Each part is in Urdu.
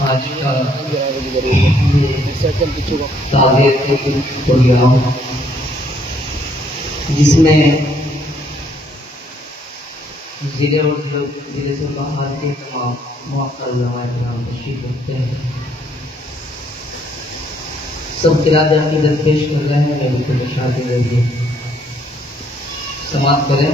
آج کا تعزیت پروگرام جس میں ضلع اور ضلع سے باہر کے تمام موقع علماء تشریف رکھتے ہیں. سب خراج عقیدت پیش کر رہے ہیں. میں بالکل اشارے رہیے سماعت کریں.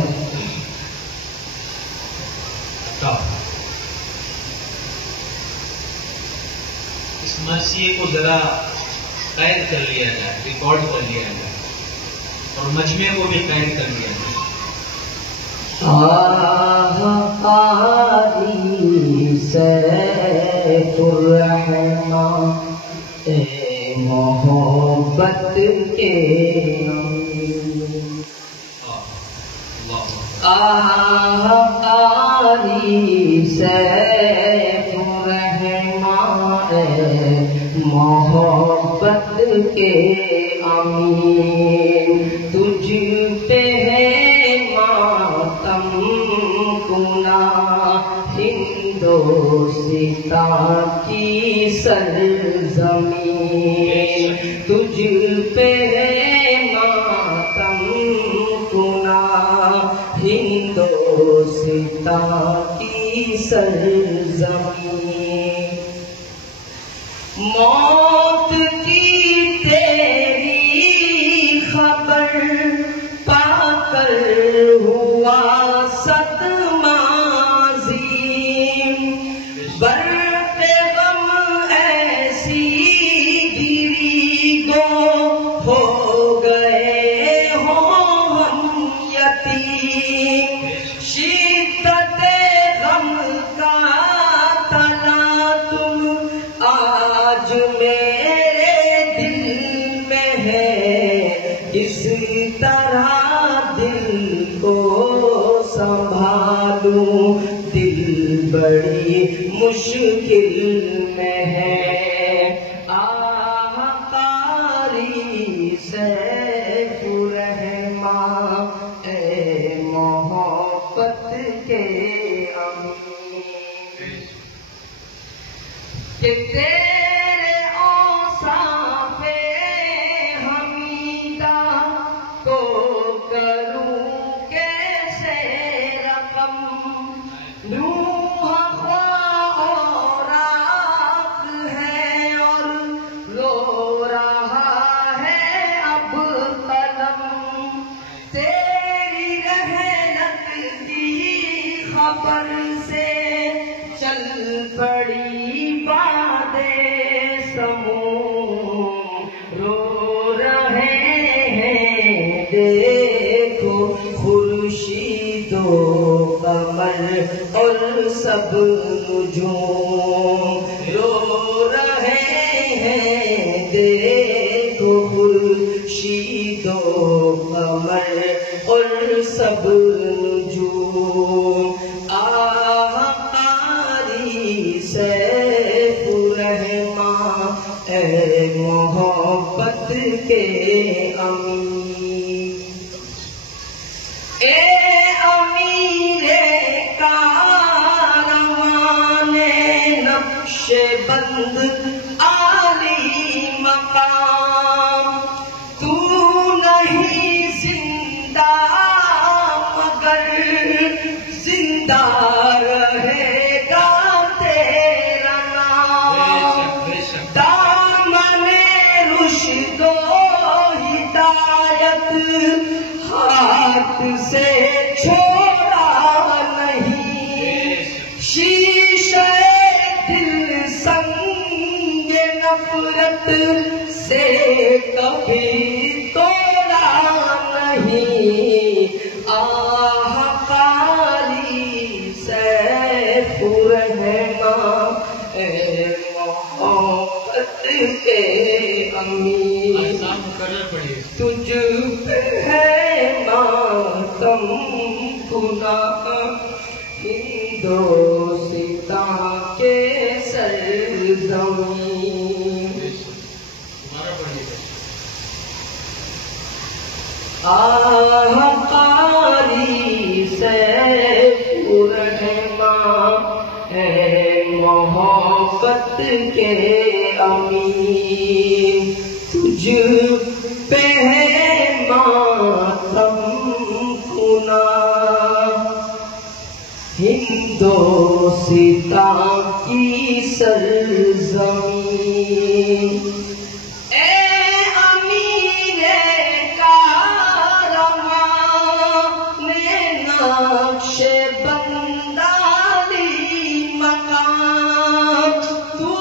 اس مرثیے کو ذرا قید کر لیا جائے، ریکارڈ کر لیا جائے اور مجمع کو بھی قید کر لیا جائے. سیف الرحمن محبت کے سیف الرحمن محبت کے امین تجھ پہ ہے ماتم کنا ہندوستان کی سرزمین تجھ پہ ہے ماتم کنا ہندوستان کی سرزمین. موت کی تیری خبر پا کر ہوا صدمہ عظیم برق غم ایسی گری گو ہو گئے ہوں ہم یتیم شدت غم کا تنا تم آج میرے دل میں ہے اس طرح دل کو سنبھالوں دل بڑی مشکل میں ہے. قاری سیف الرحمن اے محبت کے امین کہ تیرے اوصاف حمیدہ کو کروں کیسے رقم روح خواہ اور راک ہے اور رو رہا ہے اب قلم تیری رحلت کی خبر سے چل پڑی بادے سموم رو رہے ہیں دیکھو خورشید و قمر اور سب نجوم رو رہے ہیں دیکھو خورشید و قمر اور سب نجوم. سیف الرحمن اے محبت کے امین اے امیر کاروان نقش بند عالی مقام تو نہیں زندہ مگر زندہ رہے ہاتھ سے چھوڑا نہیں شیشہ دل سنگ نفرت سے کبھی توڑا نہیں. قاری سیف الرحمن اے محبت کے امین تجھ پہ ہے ماتم کنا ہندوستان کے سرزمین. قاری سیف الرحمن ہے محبت محبت کے امین، تجھ پہ ہے ماتم کنا، ہندوستان کی سرزمین، اے امیر کارواں نے نقش بندالی مقام، تو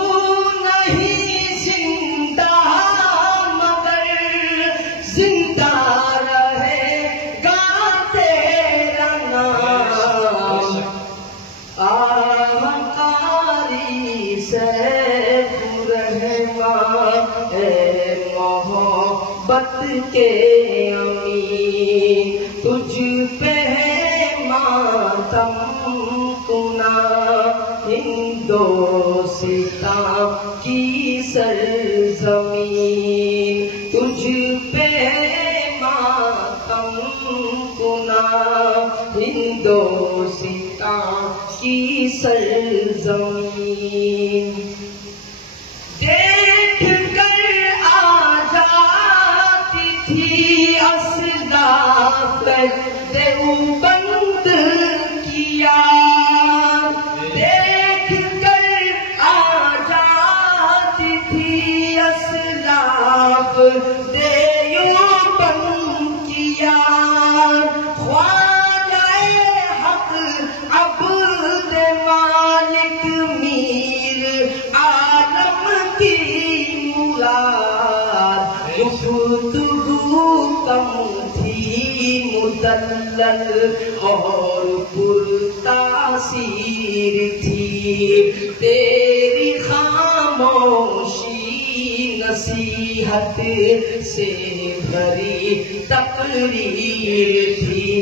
نہیں زندہ مگر زندہ رہے گا تیرا نام، آہنکاری سے رحماں، اے محبت کے امین، تجھ پہ ہے ماتم کنا، ہندوستان کی سرزمین، تجھ پہ ہے ماتم کنا، ہندوستان کی سرزمین، دیکھ کر آ جاتی تھی اسلاف دیوبند کیا، دیکھ کر آ جاتی تھی اسلاف دیوبند کیا، خواجہ حق عبد مالک میر عالم کی مراد، گفتگو کم تھی مدلل اور پرتاثیر تھی، تیری خاموشی نصیحت سے بھری تقریر تھی۔